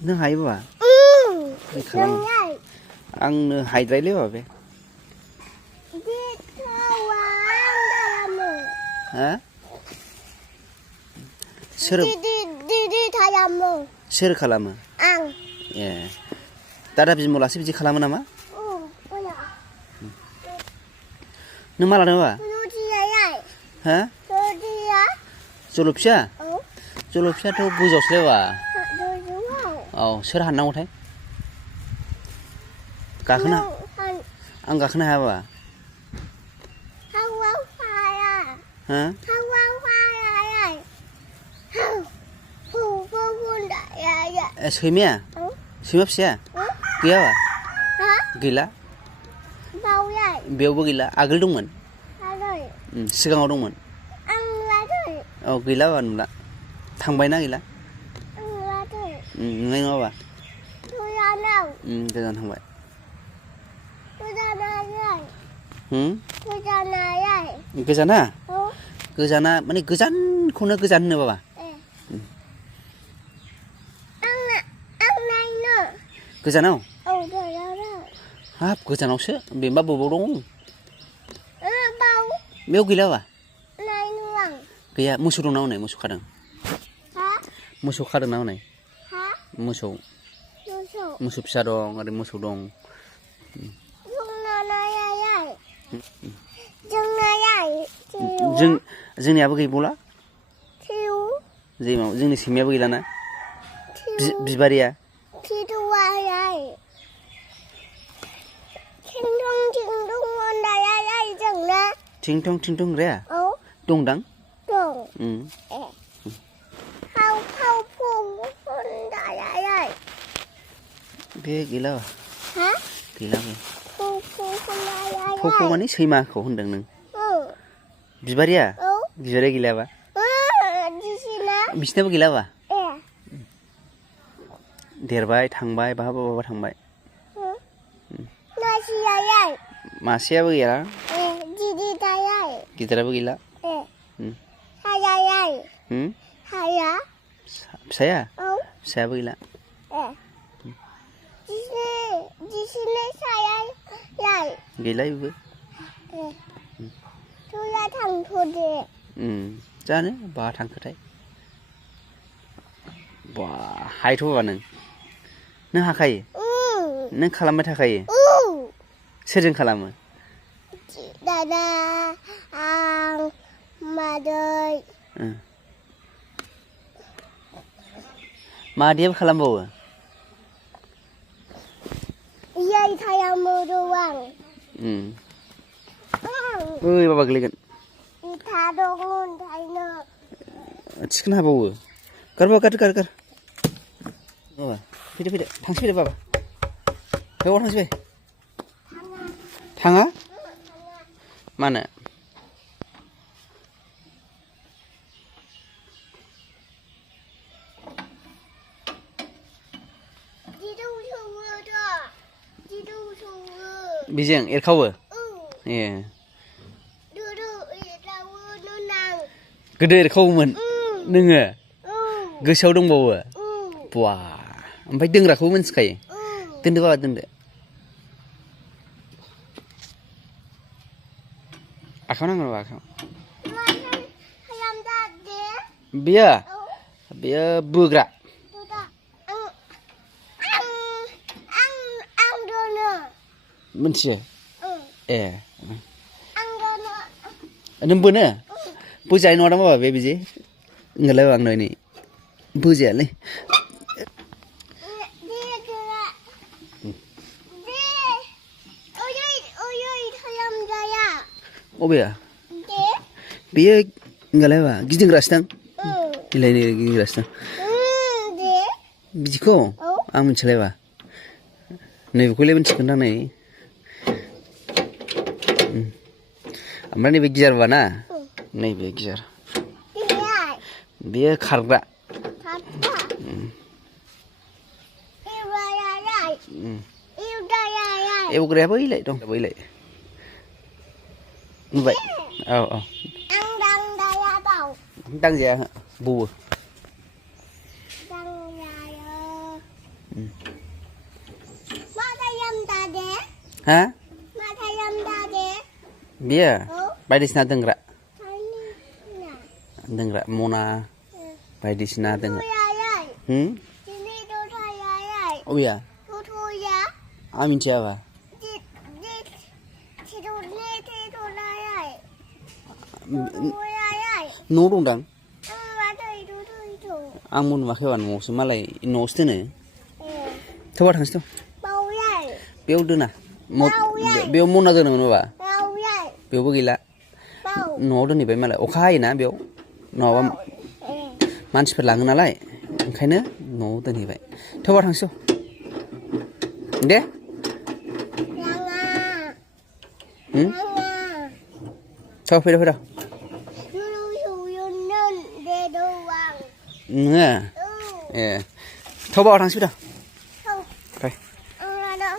नों हायोबा आंनो हायद्रायलै बे हा सोर खालामो आं ए दादा बिमलासो बिदि खालामो नामा नों मा लादों बा हा जलफिया जलफियाथ' गोजौआवसोलै बा औ सोर हाननांगौथाय गाखोना आं गाखोनो हायाबा हा सैमाया सैमा फिसाया गैयाबा गैला बेयावबो गैला आगोल दंमोन सिगाङाव दंमोन औ गैला बा नुला थांबायना गैला नुनाय नङाबा गोजान थांबाय गोजाना गोजाना माने गोजानखौनो गोजान होनो बाबा गोजानाव हाब गोजानावसो बेनोबा बबाव दं बेयाव गैलाबा गैया मोसौ दंना हनै मोसौ खादों मोसौ खादोंना हनै मोसौ मोसौ फिसा दं ओरै मोसौ दं जोंनियाबो गैबावला जोंनि सैमायाबो गैलाना बिबारिया थिंथं थिंथं होनग्राया दंदां बे गैला गैला फौ माने सैमाखौ होनदों नों बिबारिया बिबारिया गैलाबा बिसिनाबो गैलाबा देरबाय थांबाय बहाबा बहाबा थांबाय मासेयाबो गैया गिदिराबो गैला फिसाया फिसायाबो गैला गैला बेबो जानो बहा थांखोथाय बा हायोथ' नों हाखायो नों खालामबाय थाखायो सोरजों खालामो दादा आं मादै मादैयाबो खालामबावो ओइ बाबा गोलैगोन थिखोनो हाबावो गार बाबा फैदो थांसै फैदो बाबा बेयाव थांसै थाङा मानो बेजों एरखावो ए गोदो एरखावोमोन नोङो गोसोआव दंबावो बा ओमफ्राय दोंग्राखौबो मिन्थिखायो दोनदो बाबा दोनदो आखायाव नांगौ नामा आखायाव बेयो बोग्रा मिथियो ए नों बोनो बोजानाय नङा बाबा बे बिदि होनगोनलाय आंनो नै बोजायालै अबेया बेयो होनगोनलाय बा गिदिंग्रासो दां बिलाइनो गिदिंग्रासो दां बिदिखौ आं मिथिलायबा नैबेखौलाय मिथिगोन दां नै ओमफ्राय नैबे गियारबा ना नैबे गियार बेयो खारग्रा एवग्राया बैलाय दं बैलाय नुबाय औ दांजाया बौवो มาทายำตาเด ฮะ มาทายำตาเด dia baidisina dengra ใช่นี่น่ะ dengra mona baidisina ดู dengra ใหญ่ ที่นี่ดูทายใหญ่ oh ya ดูทูยะ amin siapa จิตที่ดูนี่ที่ดูใหญ่ดูใหญ่ no dong dang มาดูดู ang mun makai wan mau semalai no stene เออ coba thang situ เบาใหญ่ beau dena mau Bau ya. beau mona dena no ba เบาใหญ่ beau bo gila เบา no deni bai malai अखा हायोना बेयाव नङाबा เออ मानसिफोर लाङो नालाय ओंखायनो न'आव दोनहैबाय थेवबा थांसै दे ยังอ่ะ หืม ยังอ่ะ เท่าफैदो ยูอยู่ยืนนั่นเดดูวัง เนื้อเท่าบ่าวทางสิ เข้า ไป เอาละเนาะ